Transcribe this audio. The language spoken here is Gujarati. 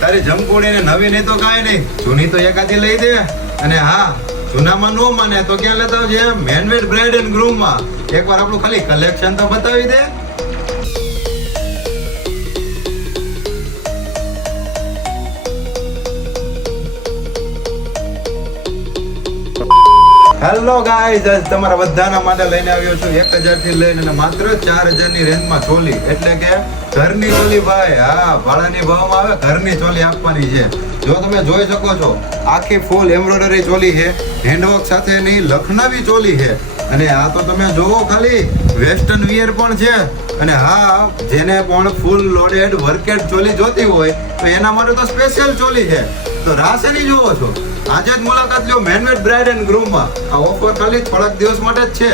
તારી જમકુડી ને નવી નહીં તો કાંઈ નહીં, જૂની તો એકાદી લઈ દે. અને હા, જૂનામાં નો માને તો ક્યાં લેતા આવજે, મેનમેડ બ્રાઇડ એન્ડ ગ્રૂમ માં. એકવાર આપણું ખાલી કલેક્શન તો બતાવી દે. હેલો ગાઈઝ, તમારા બધાના માટે લઈને આવ્યો છું 1000 થી લઈને માત્ર 4000 ની રેન્જ માં ચોલી. એટલે કે ઘરની ચોલી ભાઈ. હા, ભાડાની ભાવમાં આવે, ઘરની ચોલી આપવાની છે. જો તમે જોઈ શકો છો, આખી ફૂલ એમ્બ્રોઇડરી ચોલી છે, હેન્ડવર્ક સાથેની લખનવી ચોલી છે. અને આ તો તમે જોવો ખાલી, વેસ્ટર્ન વિયર પણ છે. અને હા, જેને પણ ફૂલ લોડેડ વર્કેડ ચોલી જોતી હોય તો એના માટે તો સ્પેશિયલ ચોલી છે. તો રાસેની જોવો છો, આજે જ મુલાકાત લ્યો મેનમેડ બ્રાઇડ એન્ડ ગ્રૂમ માં. આ ઓફર ખાલી થોડાક દિવસ માટે જ છે.